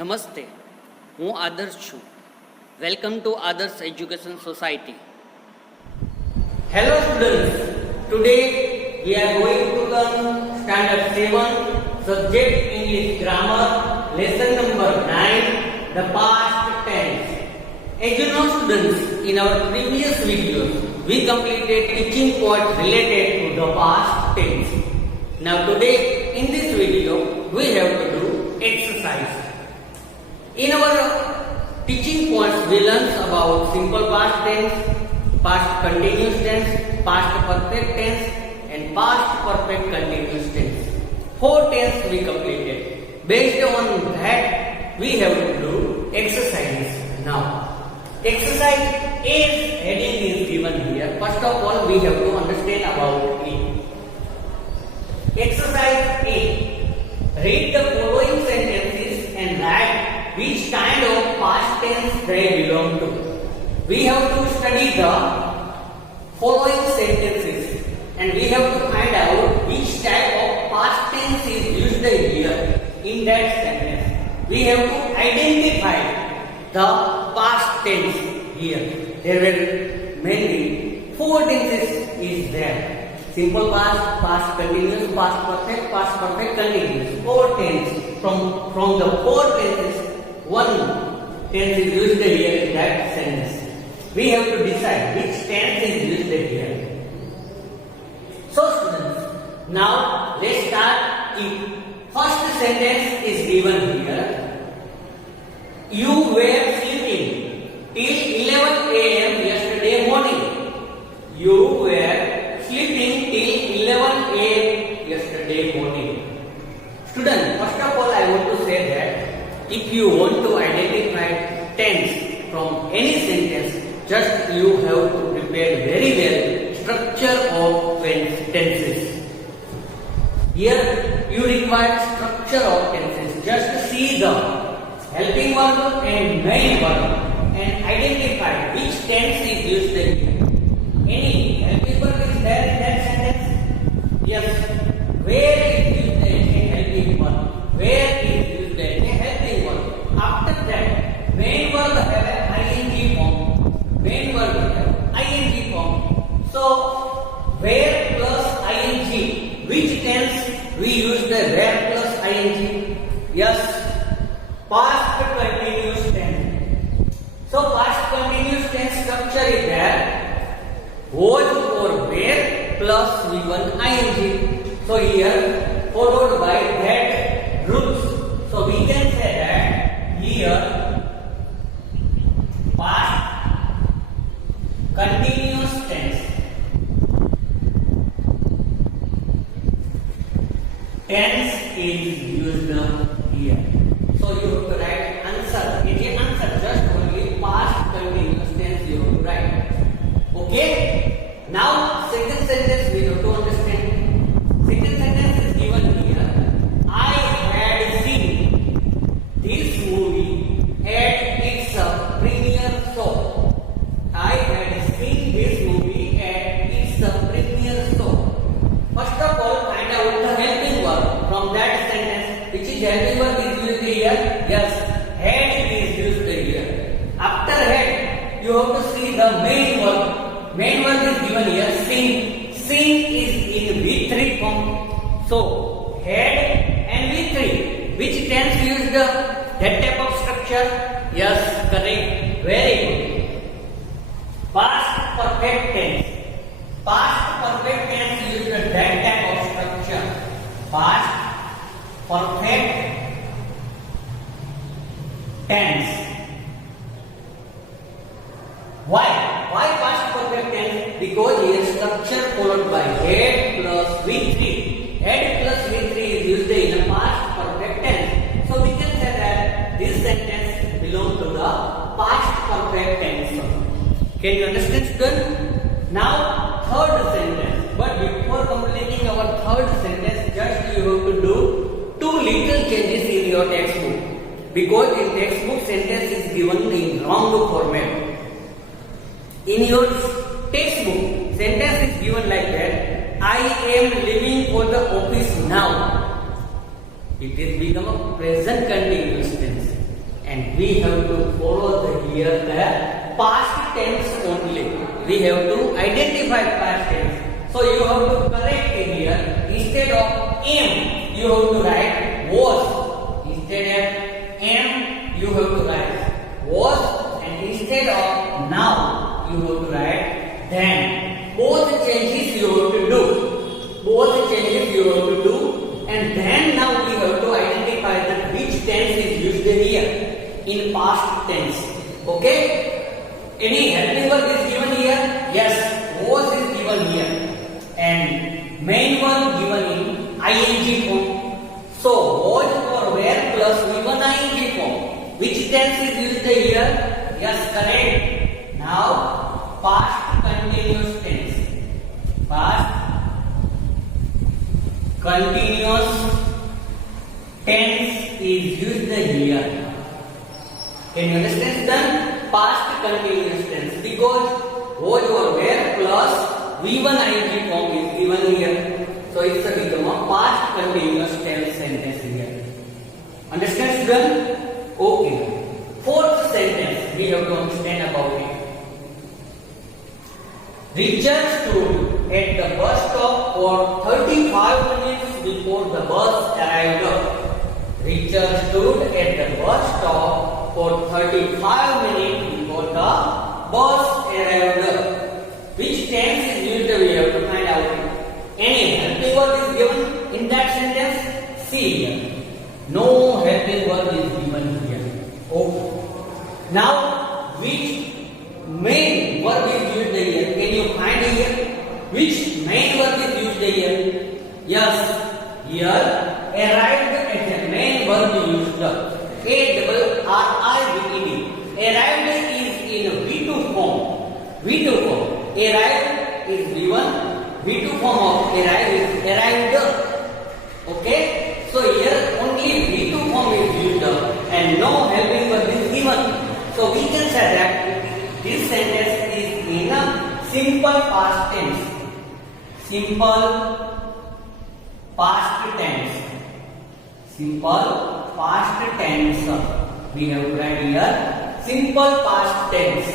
નમસ્તે, હું આદર્શ છું. વેલકમ ટુ આદર્શ education society. Hello students, today we are going to learn standard 7 subject English grammar lesson number 9, the past tense. As you know students, in our previous videos we completed teaching points related to the past tense. Now today in this video we have to do exercise. In our teaching points we learn about simple past tense, past continuous tense, past perfect tense and past perfect continuous tense. 4 tense we completed. Based on that we have to do exercises. Now exercise A heading is given here. First of all we have to understand about it. Exercise A. Read the following sentences and write which kind of past tense they belong to. We have to study the following sentences and we have to find out which type of past tense is used here in that sentence. We have to identify the past tense here. There will mainly 4 tenses is there. Simple past, past continuous, past perfect continuous. 4 tense. From the 4 tenses, 1 tense is used here in that sentence. We have to decide which tense is used here. So students, now let's start it. First sentence is given here. You were sleeping till 11 a.m. yesterday morning. You were sleeping till 11 a.m. yesterday morning. Student, first of all I want to say that if you want to identify tense from any sentence, just you have to prepare very well structure of tenses. Here you require structure of tenses. Just see the helping verb and main verb and identify which tense is used here. Any helping verb is there in that sentence? Yes. Where is used as a helping verb? Where is used as a helping verb? After that, main verb have a ing form. Main verb have ing form. So, where plus ing. Which tense we use the where plus ing? Yes. Past continuous tense. So, past continuous tense structure is there. Was or were plus v1 ing. So here followed by that rules. So we can say that here past continuous tense. Tense is used here. So you have to write answer. It is answer just only past continuous tense you have to write. Okay? Now second sentence we have to understand. Second sentence is given here. I had seen this movie at its premiere show. I had seen this movie at its premiere show. First of all, find out the helping verb from that sentence. Which is helping verb is used here? Yes, had is used here. After had, you have to see the main verb. Main verb is given here, seen. Seen is in V3 form. So, had and V3. Which tense used that type of structure? Yes, correct. Very good. Past perfect tense. Past perfect tense used that type of structure. Past perfect tense. Why? Why past perfect tense? Because here structure followed by had plus V3. Had plus V3 is used in a past perfect tense. So we can say that this sentence belongs to the past perfect tense. Can you understand, student? Now third sentence. But before completing our third sentence, just you have to do 2 little changes in your textbook. Because in textbook sentence is given in wrong format. In your textbook, sentence is given like that. I am leaving for the office now. It is become a present continuous tense. and we have to follow here the past tense only. We have to identify past tense. So you have to correct here. Instead of am, you have to write was. Instead of am, you have to write was, and instead of now, you have to write then. Both changes you have to do. Both changes you have to do, and then now we have to identify that which tense is used here in past tense. Okay? Any helping verb is given here? Yes, was is given here, and main one given in ing form. So was or were plus given ing form. Which tense is used here? Yes, correct. Now past continuous tense. Past continuous tense is used here. Can you understand? Then past continuous tense, because was or were plus V1 ing form is given here. So it's a become a past continuous tense sentence here. Understand, student? Okay. Fourth sentence we have to understand about it. Richard stood at the bus stop for 35 minutes before the bus arrived. Richard stood at the bus stop for 35 minutes before the bus arrived. Which tense is used? We have to find out. Any helping verb is given in that sentence? See here. No helping verb is given here. Okay. Now, which main verb is used here? Can you find here? Which main verb is used here? Yes, here arrived as a main verb used. A-double-R-I-V-E-D. Arrived is in V2 form. V2 form. Arrived is V1. V2 form of arrived is arrived. Okay? So here only V2 form is used and no helping verb is given. So we can say that this sentence is in a simple past tense. Simple past tense. Simple past tense. We have to write here simple past tense.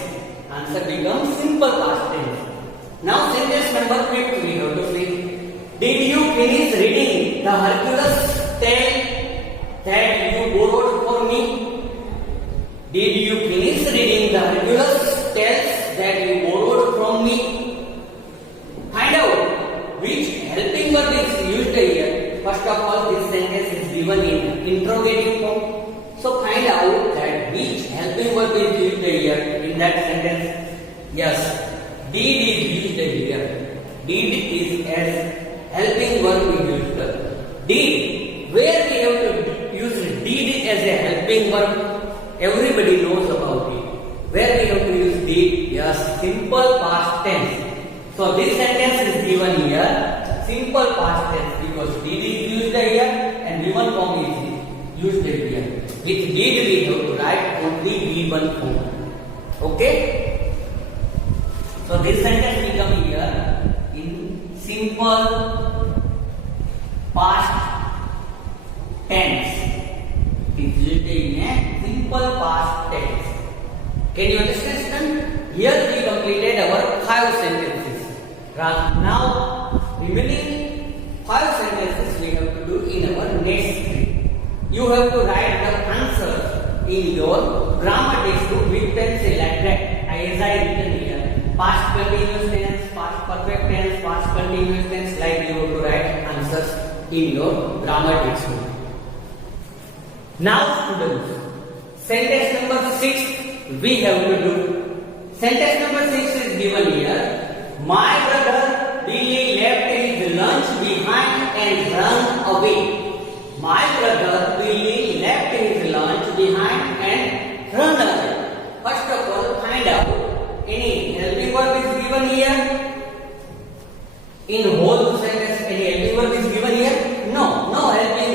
Answer becomes simple past tense. Now sentence number 5 we have to see. Did you finish reading the Hercules tale that you borrowed for me? Did you finish reading the Hercules tales that you borrowed from me? Find out which helping verb is used here. First of all, this sentence is given in interrogative form. So find out that which helping verb is used here in that sentence. Yes, did is used here. Did is as helping verb used. Did. Where we have to use did as a helping verb? Everybody knows about it. Where we have to use did? Yes, simple past tense. So this sentence is given here simple past tense because did is used here and V1 form is used here. With did we have to write only V1 form. Okay? So this sentence will come here in simple past tense. It is used in a simple past tense. Can you understand? Here we completed our 5 sentences. Now remaining 5 sentences we have to do in our next week. You have to write the answer in your grammar textbook with pencil like that. As I written here, past continuous tense, past perfect tense, past continuous tense, like you have to write answers in your grammar textbook. Now students, sentence number 6 we have to do. Sentence number 6 is given here. My brother Billy left his lunch behind and ran away. My brother Billy left his lunch behind and ran away. First of all, find out any helping verb is given here. In whole sentence, any helping verb is given here? No, no helping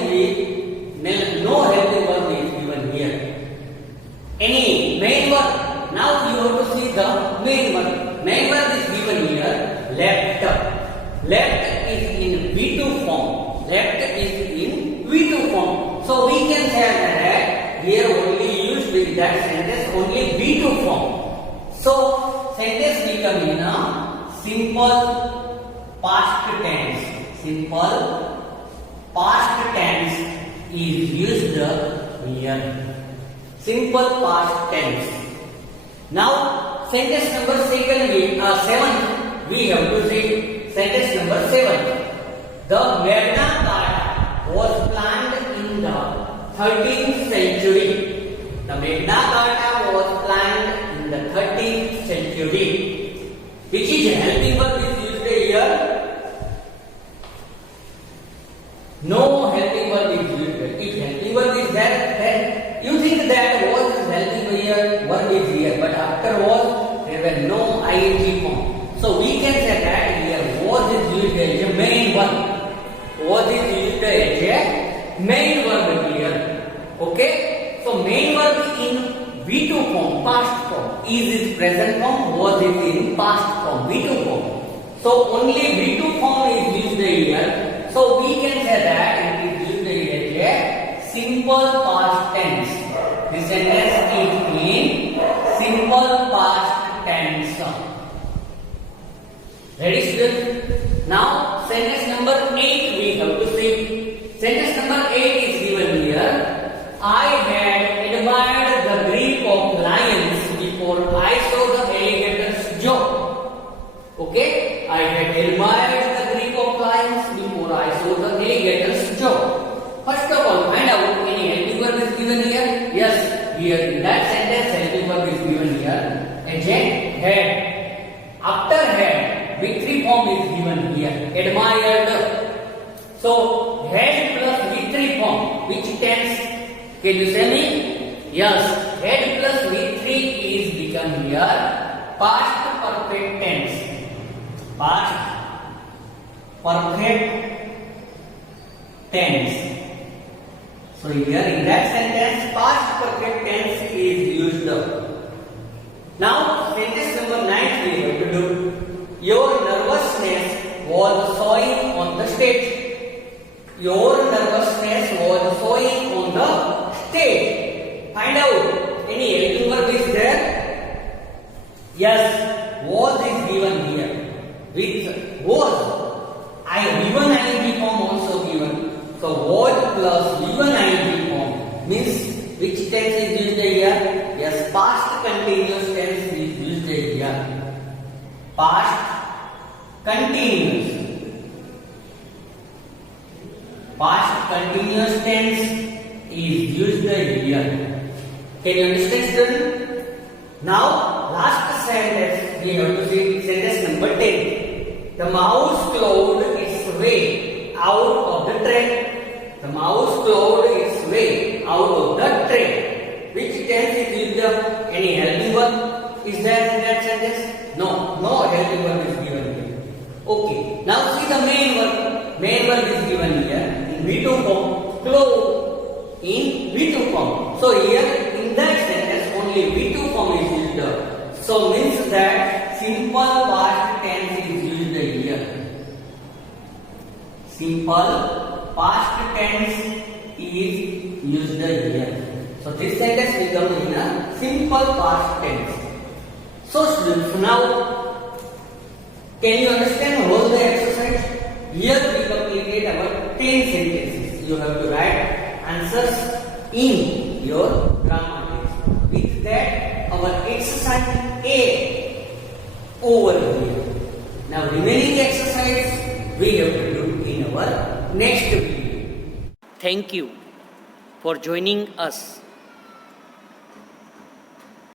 verb is given here. Any main verb? Now you have to see the main verb. Main verb is given here. Left. Left is in V2 form. Left is in V2 form. So we can say that here only used in that sentence only V2 form. So sentence become in a simple past tense. Simple past tense is used here. Simple past tense. Now sentence number 7 we have to see. Sentence number 7. The Magna Carta was planned in the 13th century. The Magna Carta was planned in the 13th century. Which is helping verb is used here? No helping verb is used. If helping verb is there, then you think that was is helping here, verb is here, but after was there were no ing form. So we can say that here was is used as a main verb. Was is used as a main verb here. Okay? So main verb in V2 form, past form. Is present form, was is in past form, V2 form. So only V2 form is used here. So we can say that it is used as a simple past tense. The sentence is in simple past tense. Ready, students? Now sentence number 8 we have to see. Sentence number 8 is given here. I had admired the grip of lions before I saw the alligator's jaw. Okay? I had admired the grip of lions before I saw the alligator's jaw. First of all, find out any helping verb is given here. Yes, here in that sentence helping verb is given here. As a had. After had, V3 form is given here. Admired. So had plus V3 form, which tense? Can you say me? Yes, had plus V3 is become here past perfect tense. Past perfect tense. So here in that sentence, past perfect tense is used. Now sentence number 9 we have to do. Your nervousness was showing on the stage. Your nervousness was showing on the stage. Find out any helping verb is there? Yes, was is given here. With was, given ing form also given. So was plus given ing form means which tense is used here? Yes, past continuous tense is used here. Past continuous. Past continuous tense is used here. Can you understand, student? Now, last sentence we have to see sentence number 10. The mouse clawed its way out of the train. The mouse clawed its way out of the train. Which tense is used? Any helping verb is there in that sentence? No, no helping verb is given here. Okay, now see the main verb. Main verb is given here in V2 form. Claw in V2 form. So here in that sentence only V2 form is used. So means that simple past tense is used here. Simple past tense is used here. So this sentence becomes in a simple past tense. So students, now can you understand all the exercise? Here we completed our 10 sentences. You have to write answers in your grammar text. With that, our exercise A over here. Now remaining exercise we have to do in our next video. Thank you for joining us.